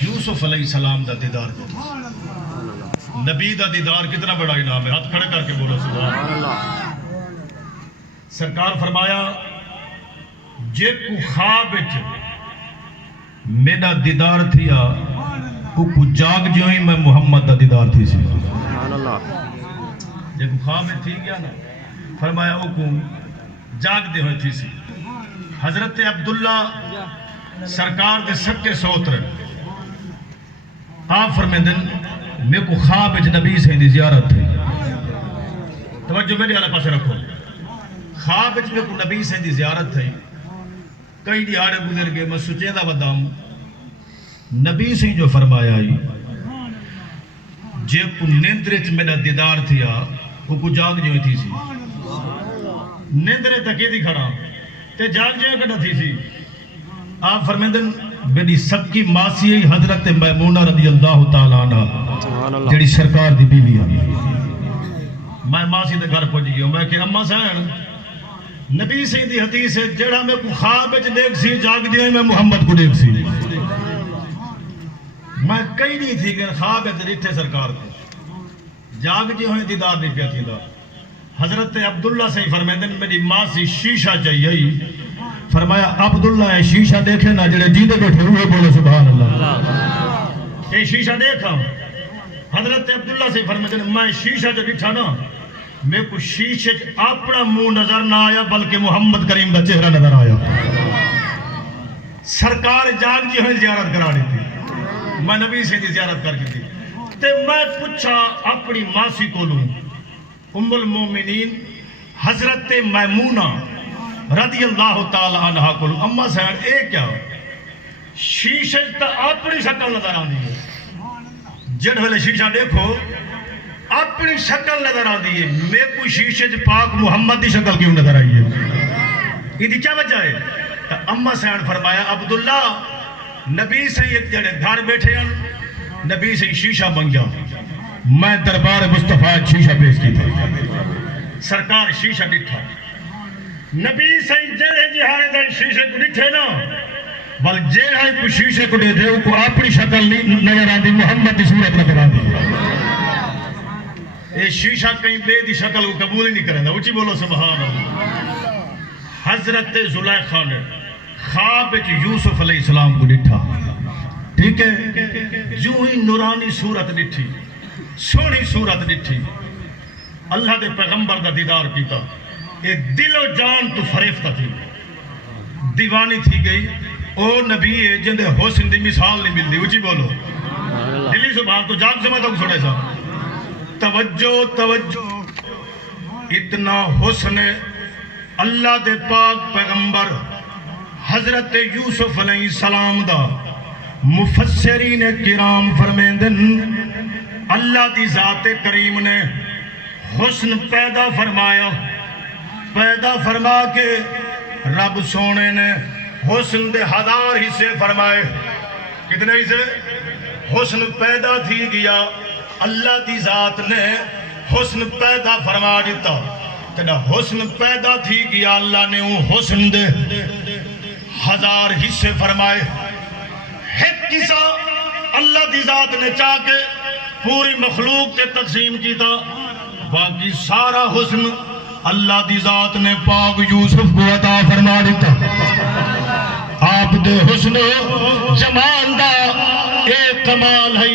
یوسف علیہ السلام دا دیدار کرو. نبی دا دیدار کتنا بڑا انعام ہے. ہاتھ کھڑے کر کے بولو سبحان اللہ. سرکار فرمایا جے کو خواب وچ میرا دیدار تھیا کو جاگ جو ہی میں محمد دا دیدار تھی سی. سبحان اللہ. جے کو خواب میں تھی گیا نا فرمایا او کو جاگ دے ہوئی تھی سی. حضرت عبداللہ سرکار دے سکے سوتر آپ فرمیندن میں کو خواب وچ نبی سے دی زیارت تھی. توجہ میرے والے پاس رکھو. خواب وچ میں کو نبی سے دی زیارت تھی. کئی دیہاڑے گزر گئے میں سچے دا بدام نبی سے جو فرمایا جے کو نیندرے چ میرا دیدار تھیا کو جاگ جو تھی سی. نیندرے تکے دی کھڑا تے جاگ جو کٹا تھی سی. آپ فرمیندن میری سکی ماسی حضرت میمونہ رضی اللہ تعالیٰ عنہ جڑی سرکار دی بیوی ہے. میں ماسی دے گھر پہنچ گیا. میں کہ اماں سین نبی صحیح دی حدیث ہے جڑا میں کو خواب وچ دیکھ سی جاگ دیا میں محمد کو دیکھ سی. میں کئی نہیں تھی کہ خواب وچ ڈٹھے سرکار کو جاگ جی ہوئے دیدار نہیں پیا تھی. حضرت عبداللہ سے فرمیندن میری ماں سی شیشہ چاہیے. فرمایا عبداللہ ہے شیشہ دیکھے نا جڑے جیدے بیٹھے ہوئے بولے سبحان اللہ. اے شیشہ دیکھا. حضرت عبداللہ سے فرمیندن میں شیشہ جو ڈٹھا نا میں کو شیشے اپنا منہ نظر نہ آیا بلکہ محمد کریم دا چہرہ نظر آیا. سرکار جاگ جی ہوئے زیارت کرا دی تھی. میں نبی سے دی زیارت کر کی تھی. تے میں پوچھا اپنی ماسی کو لوں ام المومنین حضرت میمونہ رضی اللہ تعالی عنہ کو لوں اماں سین اے کیا شیشے تا اپنی شکل نظر آن دی ہے. جن ویلے شیشہ دیکھو اپنی شکل نظر آن دی ہے. میں کوئی شیشے پاک محمد دی شکل کیوں نظر آئی ہے. یہ دی کیا وجہ ہے. اماں سین فرمایا عبداللہ نبی سے ایک جڑے گھر بیٹھے ہیں نبی سے شیشہ منگیا. میں دربار مصطفیٰ شیشہ پیش کی تھا. سرکار شیشہ ڈٹھا نبی سے جڑے جہانے دے شیشے کو ڈٹھے نا بل جہاں کو شیشے کو دے دے کو اپنی شکل نظر آن دی محمد دی صورت نظر آن دی. یہ شیشہ کہیں بے دی شکل کو قبول ہی نہیں کریں. اونچی بولو سبحان اللہ. حضرت زلیخا نے خواب وچ یوسف علیہ السلام کو ڈٹھا. ٹھیک ہے جو ہی نورانی صورت ڈٹھی سونی صورت ڈٹھی اللہ دے پیغمبر دا دیدار کیتا. ایک دل و جان تو فریفتہ تھی دیوانی تھی گئی. او نبی ہے جن دے حسن دی مثال نہیں ملتی. اونچی بولو دلی سبحان تو جاگ سمجھتا ہوں سوڑے سا. توجہ توجہ اتنا حسن اللہ دے پاک پیغمبر حضرت یوسف علیہ السلام دا مفسرین کرام فرمیندن اللہ دی ذات کریم نے حسن پیدا فرمایا. پیدا فرما کے رب سونے نے حسن دے 1000 حصے فرمائے. کتنے حصے حسن پیدا تھی گیا. اللہ دی ذات نے حسن پیدا فرما دیتا. تیرا حسن پیدا تھی گیا اللہ نے وہ حسن دے 1000 حصے فرمائے. ایک حصہ اللہ دی ذات نے چاہ کے پوری مخلوق سے تقسیم کیتا. باقی سارا حسن اللہ دی ذات نے پاک یوسف کو عطا فرما دیتا. آپ دے حسن جمال دا ایک کمال ہے.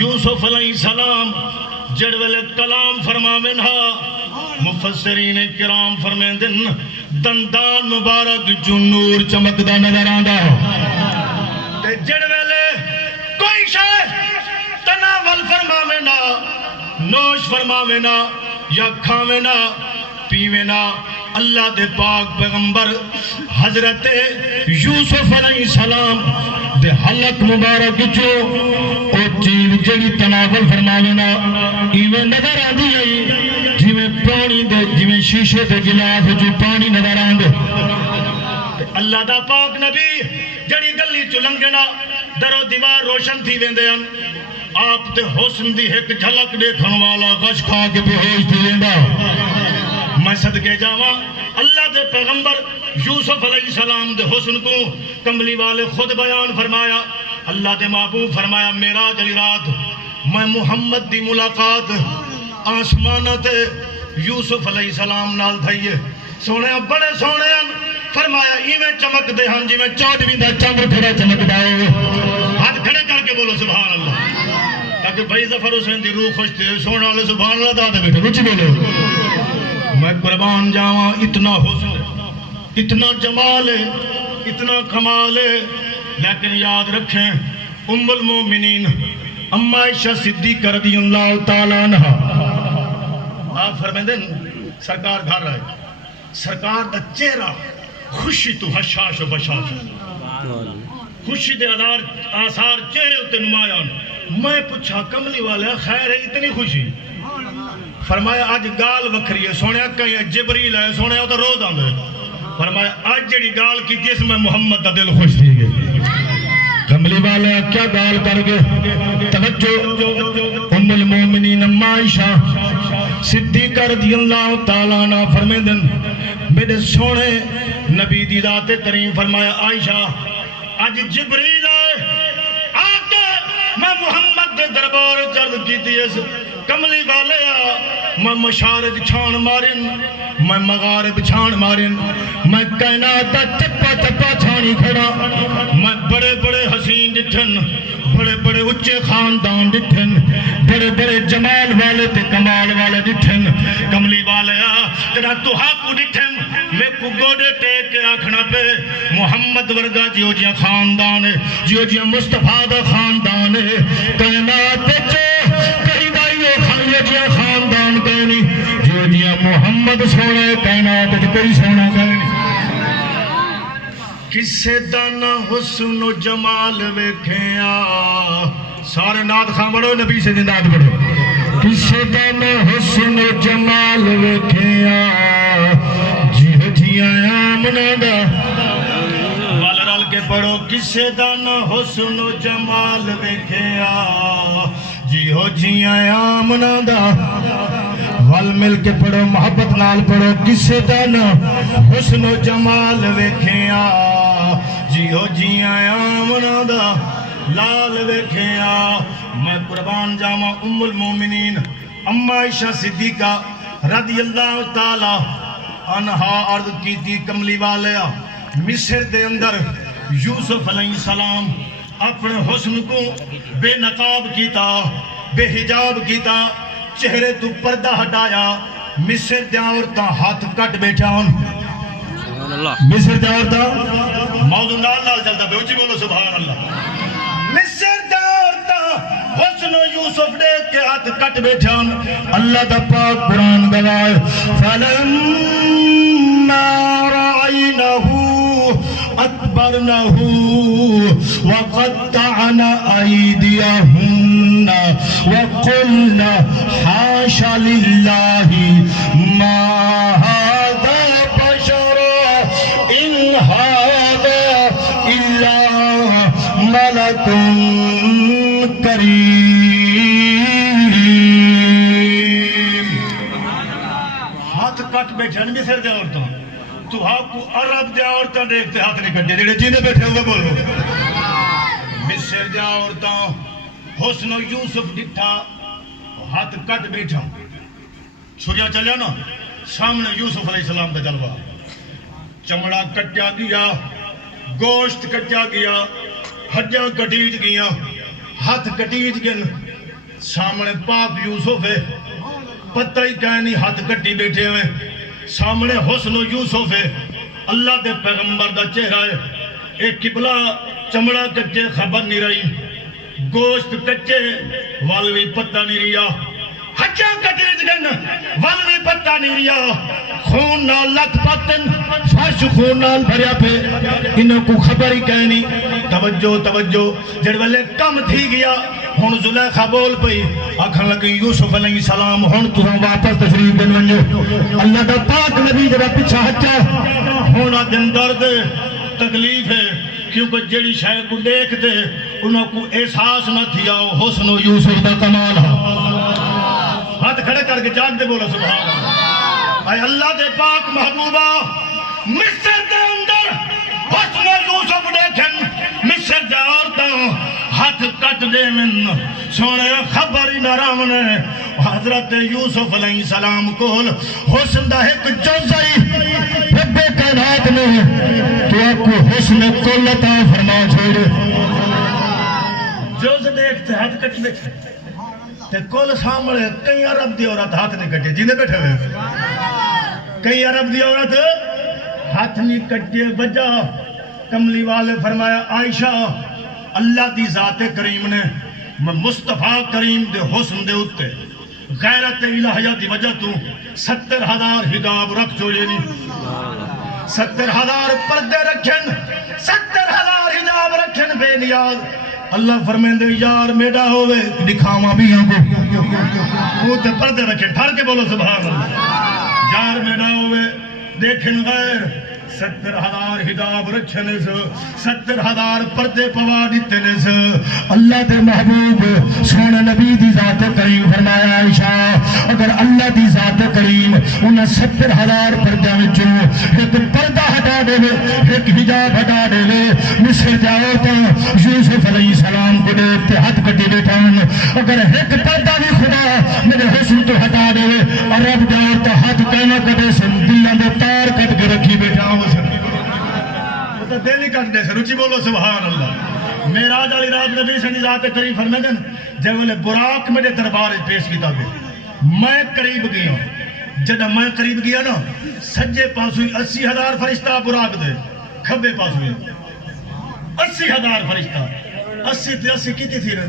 یوسف علیہ السلام جڑ ویلے کلام فرماوینہا مفسرین کرام فرمیندن دندان مبارک جو نور چمکدا نظر آندا. تے جڑ ویلے کوئی شے تناول فرماوینا نوش فرماوینا یا کھاوینا پیوینا اللہ دے پاک پیغمبر حضرت یوسف علیہ السلام دے حلق مبارک جو او چیز جڑی تناول فرماوینا ایویں نظر آندی ہے جویں پانی دے جویں شیشے تے گلاس جو پانی نظر آندے. اللہ دا پاک نبی جڑی گلی چ لنگنا درو دیوار روشن تھی ویندے ہیں. آپ تے حسن دی ایک جھلک دیکھن والا غش کھا کے بے ہوش تھی ویندا. میں صدقے جاواں اللہ دے پیغمبر یوسف علیہ السلام دے حسن کو کملی والے خود بیان فرمایا. اللہ دے محبوب فرمایا معراج والی رات میں محمد دی ملاقات آسمانہ تے یوسف علیہ السلام نال تھئیے سونے بڑے سونے فرمایا ایویں چمک دے ہن جی میں چودھویں دا چاند کھڑا چمکدا ہے ہاتھ کھڑے کر کے بولو سبحان اللہ تاکہ بھائی ظفر حسین دی روح خوش تھے سونے والے سبحان اللہ دا دے بیٹھے روچ بولو میں قربان جاواں اتنا حسن اتنا جمال ہے اتنا کمال ہے لیکن یاد رکھیں ام المومنین اما عائشہ صدیقہ رضی اللہ تعالیٰ عنہ آپ فرمیندے سرکار گھر آئے سرکار دا چہرہ خوشی تو حشاش و بشاش خوشی دے آثار چہرے ہوتے نمایاں میں پوچھا کملی والا خیر ہے اتنی خوشی فرمایا آج گال وکھری ہے سونے کہیں جبریل ہے سونے تو روز آندے فرمایا آج جڑی گال کی جس میں محمد دا دل خوش تھی گئے کملی والا کیا گال کر گئے توجہ ام المومنین اما عائشہ صدیقہ رضی اللہ تعالیٰ عنہ فرمیدن میرے سونے نبی دی ذات کریم فرمایا عائشہ آج جبریل آکے میں محمد دے دربار چرد کی تیس کملی والے میں مشارق چھان مارن میں مغارب چھان مارن میں کائنات چپا چپا چھانی کھڑا میں بڑے بڑے حسین ڈٹھن بڑے بڑے اچھے خاندان ڈٹھن بڑے بڑے جمال والے تے کمال والے ڈٹھن کملی والے تیرا تو حق ڈٹھن میں کو گوڑے ٹیک کے آکھنا پہ محمد ورگا جیو جیاں خاندان ہے جیو جیاں مصطفیٰ دا خاندان ہے کائنات جیاں خاندان کہنی جو جیاں محمد سونا کائنات کوئی سونا کہنی کسے دانا حسن و جمال ویکھیا سارے نات خان بڑھو نبی سے دندات بڑھو کسے دانا حسن و جمال ویکھیا جیاں آمنا دا والرال کے پڑھو کسے دانا حسن و جمال ویکھیا جیو جیاں آمنا دا وال مل کے پڑھو محبت نال پڑھو کسے دانا حسن و جمال ویکھیا جیو جیاں آمنا دا لال ویکھیا میں قربان جاما ام المومنین اما عائشہ صدیقہ رضی اللہ تعالی عنہا عرض کی تھی کملی والیا مصر دے اندر یوسف علیہ السلام اپنے حسن کو بے نقاب کیتا بے حجاب کیتا چہرے تو پردہ ہٹایا مصر دے عورتاں ہاتھ کٹ بیٹھا مصر دے عورتاں موضوع نال جلدہ بے اچھی بولو سبحان اللہ مصر دے عورتاں حسن و یوسف دے کے ہاتھ کٹ بیٹھا اللہ دا پاک قرآن گوائے فَلَمَّا رَعَيْنَهُ أكبرنه وقطعن أيديهن وقلن حاش لله ما هذا بشر إن هذا إلا ملك كريم ہاتھ کٹ بیٹھے مصر دے عورتاں تو آپ کو عرب دے عورتاں دیکھتے ہاتھ نہیں کٹے جڑے جینے بیٹھے ہوئے بولو مصر دے عورتاں حسن و یوسف ڈٹھا ہاتھ کٹ بیٹھا چھڑیا چلیا نا سامنے یوسف علیہ السلام دا جلوہ چمڑا کٹیا گیا گوشت کٹیا گیا ہڈیاں کٹیج گیا ہاتھ کٹیج گن سامنے پاک یوسف ہے پتہ ہی کہنی ہاتھ کٹی بیٹھے ہوئے سامنے حسن و یوسف ہے اللہ دے پیغمبر دا چہرہ ہے ایک قبلہ چمڑا کچے خبر نہیں رہی گوشت کچے والوی پتہ نہیں رہا ہچا کٹے جگن والوی پتہ نہیں رہا خون نال لکھ پتن فرش خون نال بھریا پہ انہوں کو خبر ہی کہنی توجہ جڑ والے کم تھی گیا ہون زلیخہ بول پئی آکھن لگی یوسف علیہ السلام ہون تو ہم واپس تشریف دن ونجو اللہ دا پاک نبی جڑا پچھا ہچا ہونا دن درد تکلیف ہے کیونکہ جڑی شاید کو دیکھ دے انہوں کو احساس نہ تھیا حسن و یوسف دا کمال ہے ہاتھ کھڑے کر کے جان دے بولا سبحان اللہ اے اللہ دے پاک محبوبہ مصر دے اندر حسن و یوسف دیکھن مصر دے عورتاں ہاتھ کٹ دے من سونے خبر ہی نہ رامنے حضرت یوسف علیہ السلام کول حسن دا ایک جزئی رب کائنات میں تو آپ کو حسن کل عطا فرما چھوڑے جز دیکھتے ہاتھ کٹ دیکھتے تے کل سامنے کئی عرب دی عورت ہاتھ نہیں کٹے جینے بیٹھے ہوئے کئی عرب دی عورت ہاتھ نہیں کٹے وجہ کملی والے فرمایا عائشہ اللہ دی ذات کریم نے مصطفیٰ کریم دے حسن دے اتے غیرت الہیہ دی وجہ تو 70,000 حجاب رکھ چھوڑے نہیں 70,000 پردے رکھن 70,000 حجاب رکھن بے نیاز اللہ فرمین دے یار میڈا ہوئے دکھاواں بھی ہاں کو وہ تے پردے رکھن ٹھار کے بولو سبحان اللہ یار میڈا ہوئے دیکھن غیر 70,000 حجاب رکھنے سے 70,000 پردے پوا دیتے سے اللہ دے محبوب سونے نبی دی ذات کریم فرمایا عائشہ اگر اللہ دی ذات کریم انہیں 70,000 پردے میں ایک پردہ ہٹا دے لے ایک حجاب ہٹا دے لے مصر جاؤ تو یوسف علیہ السلام کو دیکھتے ہاتھ کٹی بیٹھان اگر ایک پردہ بھی خدا میرے حسن تو ہٹا دے لے اور اب جاؤ تو ہاتھ کہنا کٹے سن دلہ دے تار کٹ کے رکھی بیٹھاؤں وہ تو دل ہی کٹنے سے رچی بولو سبحان اللہ میراج علی رات نبی سے ذات قریب فرمیدن جب وہ براق میرے دربار پیش کیتا گئے میں قریب گیا جدہ میں قریب گیا نا سجے پاسوئی 80,000 فرشتہ براق دے کھبے پاسوئی 80,000 فرشتہ 80 تے 80 کیتی تھی رہے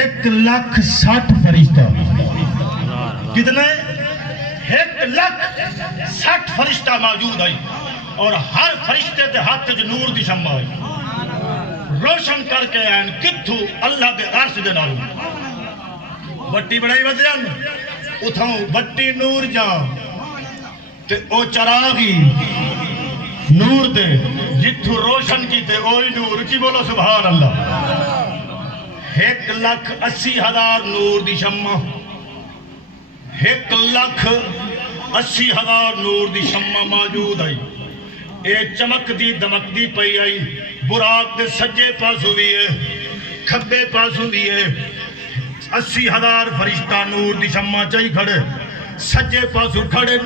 1,60,000 فرشتہ کتنے 1,60,000 فرشتہ موجود آئی اور ہر فرشتے تے ہاتھ جو نور دی شمع آئی روشن کر کے آئین کتھو اللہ دے عرش دے نالوں بٹی بڑائی وزیان اتھاؤں بٹی نور جان تے او چراغی نور دے جتھو روشن کی تے اوئی نور کی بولو سبحان اللہ 1,80,000 نور دی شمع 1,80,000 نور دی شمع موجود آئی اے چمک دی دمک دی پئی آئی براق دے سجے پاسو بھی ہے کھبے پاسو بھی ہے 80,000 فرشتہ نور دی شمع چاہی کھڑے سجے پاسو کھڑے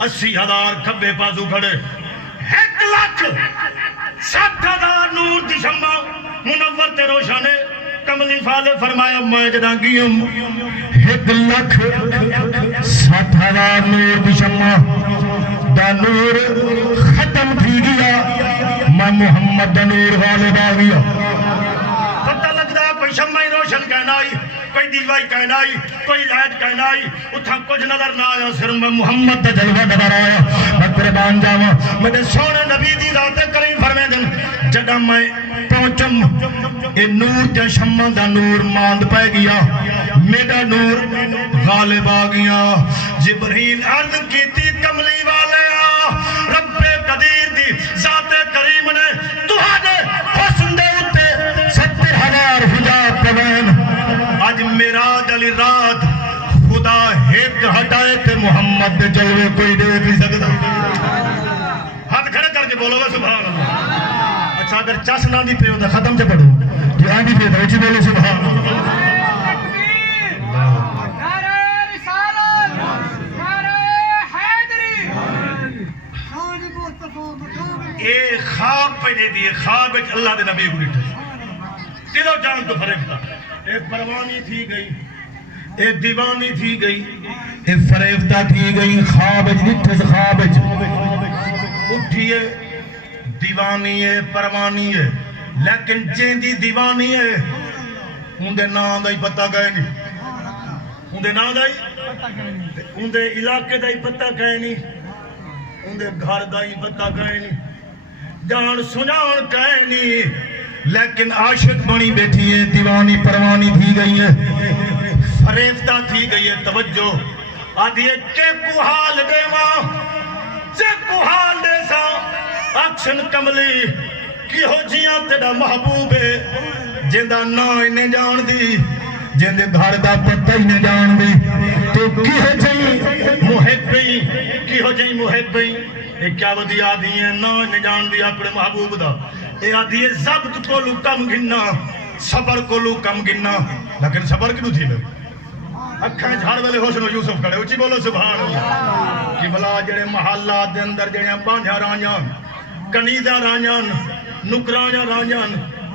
80,000 کھبے پاسو کھڑے 1,60,000 نور دی شمع منور تے روشانے کملی فالے فرمایا میں جدہ گیم 1,60,000 نور دی شمع دا نور ختم تھی گیا میں محمد دا نور غالب آ گیا پتہ لگ رہا کوئی شمع روشن کہنا آئی کوئی دیوائی کہنا آئی کوئی لائٹ کہنا آئی اتھا کچھ نظر نہ آیا صرف میں محمد دا جلوہ نظر آیا میں قربان جاواں میرے سونے نبی دی ذات کریم فرمیدن جدہ میں پہنچم اے نور جا شمع دا نور ماند پہ گیا میرا نور غالب آ گیا جبریل عرض کی تھی کملی والے رب قدیر دی ذات کریم نے تہاڈے حسن دے اتے 70,000 حجاب پوین آج میراج علی رات خدا ایک ہٹائے تے محمد دے جلوے کوئی دیکھ نہیں سکتا ہاتھ کھڑے کر کے بولو گا سبحان اللہ اچھا اگر چس نہ دی پہ ہوتا ختم سے پڑھو جو آگی پہ ہوتا اچھی بولو سبحان اللہ اے خواب پہ دے دیئے خواب ایک اللہ دے نبی کو لٹھا دل و جان تو فریفتہ اے پروانی تھی گئی اے دیوانی تھی گئی اے فریفتہ تھی گئی خواب ایک لٹھے سے خواب ایک اٹھئے دیوانی ہے پروانی ہے لیکن جیندی دیوانی ہے اندے نام دائی پتہ گئے نہیں اندے نام دائی اندے علاقے دائی پتہ گئے نہیں اندے گھر دائی پتہ گئے نہیں جان سنان کہے نہیں لیکن عاشق بنی بیٹھی ہے دیوانی پروانی تھی گئی ہے فریفتہ تھی گئی ہے توجہ آدھی ہے کہ کوحال دے ماں سے کوحال دے سا اکشن کملی کی ہو جیاں تیرا محبوب ہے جندہ نا انہیں جان دی جندے گھر دا پتہ انہیں جان دی تو کی ہو جائیں محبیں کی ہو جائیں محبیں ایک کیا ودی آدھی ہے نا نجان دی اپنے محبوب دا اے آدھی ہے ضبط کو لو کم گننا صبر کو لو کم گننا لیکن صبر کیوں تھی لگ اکھیں جھاڑ والے حسن و یوسف کھڑے اچھی بولو سبحان اللہ کہ بلا جڑے محلات دے اندر جڑے بانجھا رانیاں کنیدہ رانیاں نکرانیاں رانیاں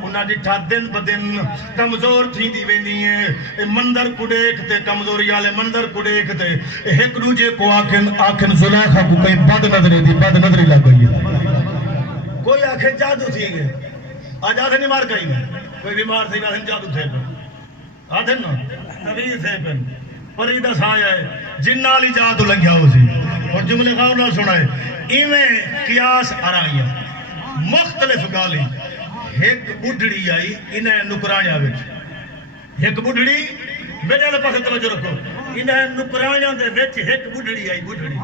انہاں جٹھا دن بدن کمزور تھی دی ویندی ہیں مندر کو دیکھتے کمزوری والے مندر کو دیکھتے ایک دوجے کو آکھن زلیخا کو کہیں بد نظری لگ گئی ہے کوئی آکھے جادو تھی گئے آج آدھے نہیں مار گئی کوئی بیمار تھی آدھے جادو تھے پر آدھے نا نبی تھے پر پریدہ سایا ہے جنہ علی جادو لگیا ہو سی اور جملے غور نہ سنائے ایمیں قیاس آرائیاں مختلف گالی ایک بڑھڑی آئی انہیں نکرانیاں وچ ایک بڑھڑی میرے لئے پاسے توجہ رکھو انہیں نکرانیاں دے وچ ایک بڑھڑی آئی بڑھڑی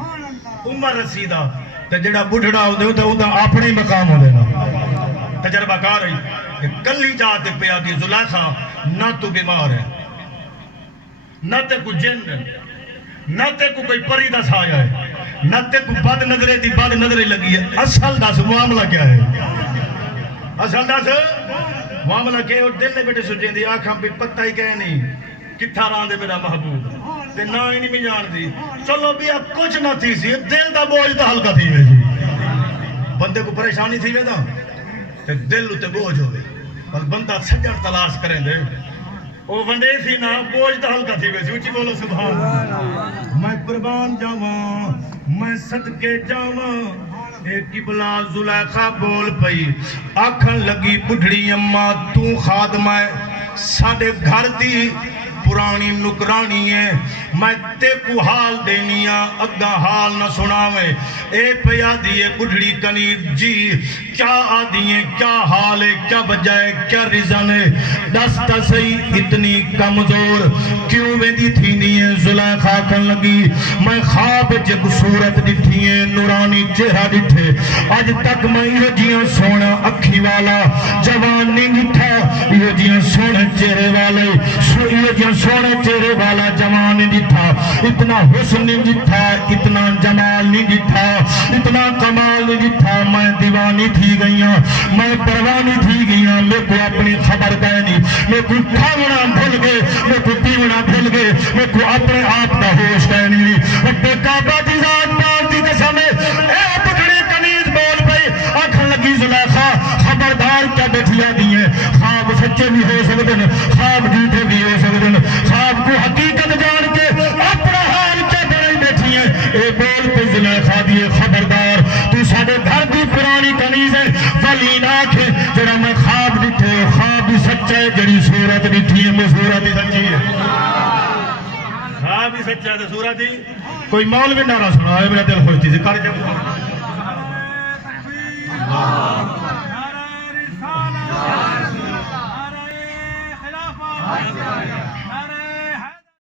عمر رسیدہ تے جڑا بڑھڑا ہو دے اپنے مقام ہو دینا تجربہ کار رہی کلی جاتے پہ آگی زلیخا نہ تو بیمار ہے نہ تے کو جن ہے نہ تے کو کوئی پریدہ سایا ہے نہ تے کو بد نظرے دی بد نظرے لگی ہے اصل دا سے معاملہ کیا ہے اصل دا سے معاملہ کیا ہے اور دل نے بیٹے سجین دی آنکھاں پہ پتہ ہی کہے نہیں کتھا ران دے میرا محبوب تے نہ ہی نہیں میں جان دی چلو بھی اب کچھ نہ تھی سی دل دا بوجھ دا ہلکا تھی میں جی بندے کو پریشانی تھی میں دا تے دل اتے بوجھ ہوئے بل بندہ سجن تلاش کریں دے وہ ونڈے تھی نا بوجھ دا ہلکا تھی میں اچھی بولو سبحان میں قربان جاواں میں صدقے جاواں ایک قبلہ زلیخا بول پئی آکھن لگی بڑھڑی اماں تو خادمہ ساڑے گھر دی پرانی نکرانی ہے میں تے کو حال دینیا اگا حال نہ سناویں اے پیا دیئے بڑھڑی کنید جی کیا آدھی کیا حال ہے کیا وجہ ہے کیا رزن ہے دستا سی اتنی کمزور کیوں ویدی تھی نہیں ہے زلیخا کن لگی میں خواب جب صورت ڈٹھی ہے نورانی چہرہ ڈٹھے آج تک میں یہ جیاں سونا اکھی والا جوان نہیں ڈٹھا یہ جیاں سونا چہرے والے یہ جیاں سونا چہرے والا جوان نہیں ڈٹھا اتنا حسن نہیں ڈٹھا اتنا جمال نہیں ڈٹھا اتنا کمال نہیں ڈٹھا میں دیوانی تھی گئیاں میں پروانی تھی گئیاں میں کو اپنی خبر دینی میں کو کھاونا بھول گئے میں کو پیونا بھول گئے میں کو اپنے آپ کا ہوش دینی بے کعبہ دی ذات پاک دی قسم اے بڑھڑی کنیز بول پئی آنکھن لگی زلیخا خبردار کیا بیٹھیا دی ہیں خواب سچے بھی ہو سکتے ہیں خواب جھوٹے بھی ہو سکتے ہیں خواب کو حقیقت جان کے اپنا حال کیا بڑھائی بیٹھی ہیں اے بول پہ زلیخا دیئے خبردار تو ساڑے گھر دی پرانی کنیز ہے ولی ناکھے جڑا میں خواب ڈٹھے خواب بھی سچا ہے جڑی صورت ڈٹھی ہے میں صورت ہی سچی ہے خواب بھی سچا ہے صورت ہی کوئی مولوی نعرہ سنا ہے میرا دل خوش چیزیں کر جب